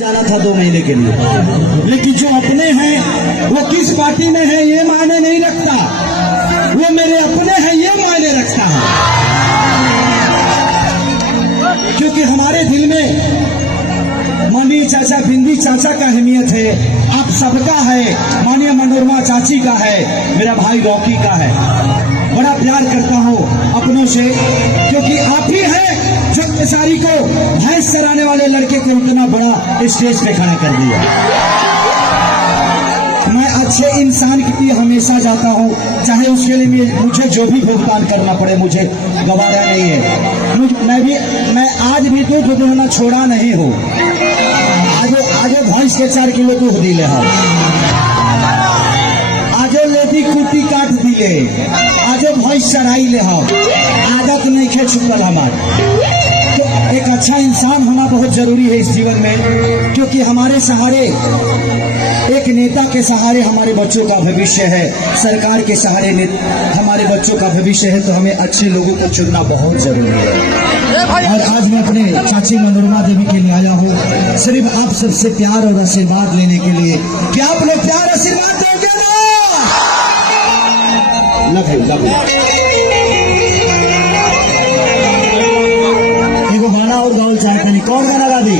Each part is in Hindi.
जाना था 2 महीने के लिए, लेकिन जो अपने हैं वो किस पार्टी में है ये मायने नहीं रखता, वो मेरे अपने हैं ये मायने रखता है। क्योंकि हमारे दिल में मनी चाचा बिंदी चाचा का अहमियत है, आप सबका है, माननीय मनोरमा चाची का है, मेरा भाई रॉकी का है। बड़ा प्यार करता हूँ अपनों से, क्योंकि आप ही हैं जो केसारी को भैंस चराने वाले लड़के को इतना बड़ा स्टेज पे खड़ा कर दिया। मैं अच्छे इंसान के लिए हमेशा जाता हूँ, चाहे उसके लिए मुझे जो भी भुगतान करना पड़े, मुझे गवारा नहीं है। मैं आज भी दूध देना छोड़ा नहीं हूँ। आगे भैंस के 4 किलो दूध दिले हम, आजो लेती कुटी काट दिले, आजो भैंस चराई ले हम, आदत नहीं खे छुपल हमारे। तो एक अच्छा इंसान होना बहुत जरूरी है इस जीवन में, क्योंकि हमारे सहारे, एक नेता के सहारे हमारे बच्चों का भविष्य है, सरकार के सहारे हमारे बच्चों का भविष्य है। तो हमें अच्छे लोगों को चुनना बहुत जरूरी है। और आज मैं अपने चाची मनोरमा देवी के लिए आया हूँ सिर्फ आप सबसे प्यार और आशीर्वाद लेने के लिए। क्या आप लोग प्यार आशीर्वाद दोगे ना? एगो गाना और गाओ चाहते नहीं, कौन गाना गा दी?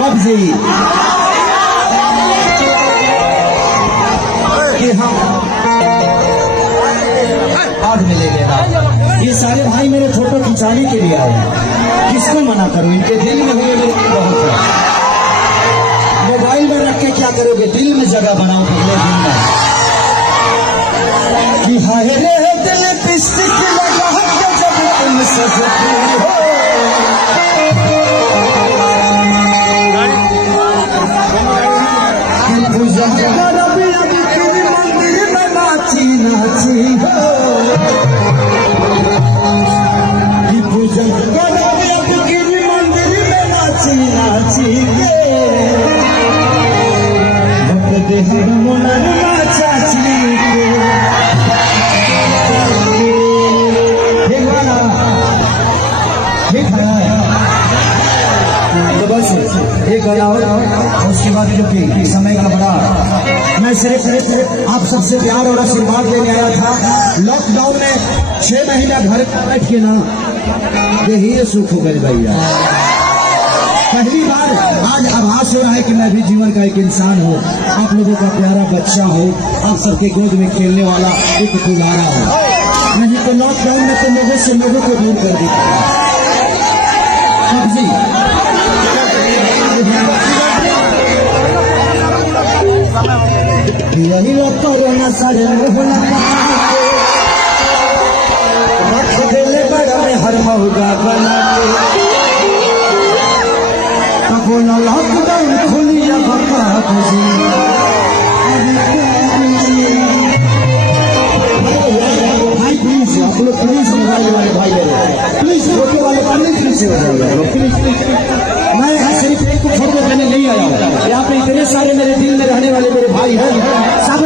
पबजी कि हम आज मिलेंगे। ये सारे भाई मेरे फोटो खिंचाने के लिए आए, किसको मना करूं? इनके दिल में हुए मेरे बहुत है। मोबाइल में रख के क्या करोगे? दिल में जगह बनाओ पहले दिन में। कि हाय रे दिल पिस्टिक लगा के जब तुम सजती हो, कि पूजा करबी अभी तेरे मंदिर में नाची नाची हो, कि पूजा करबी अभी तेरे मंदिर में नाची नाची के, भक्त दे हर मनरमा चाची के। तो बस एक गाना और उसके बाद जो कि समय का बड़ा, मैं सिर्फ आप सबसे प्यार और आशीर्वाद लेने आया था। लॉकडाउन में 6 महीना घर बैठ के ना यही सुख हो गए भैया। पहली बार आज आभास हो रहा है कि मैं भी जीवन का एक इंसान हूँ, आप लोगों का प्यारा बच्चा हूँ, आप सबके गोद में खेलने वाला एक दुलारा हूँ। नहीं तो लॉकडाउन में तो लोगों से लोगों को दूर कर देता। यही लोग कोरोना सारे रख देले बड़ा में हर महुगा बना के, बोला लॉकडाउन खुलिया बता जी। भाई प्लीज आप लोग प्लीज मोबाइल वाले भाई प्लीज फोटो वाले प्लीज हो जाएगा प्लीज। मैं सिर्फ एक फोटो करने नहीं आया हूँ, यहाँ पे इतने सारे मेरे दिल में रहने वाले मेरे भाई हैं, सब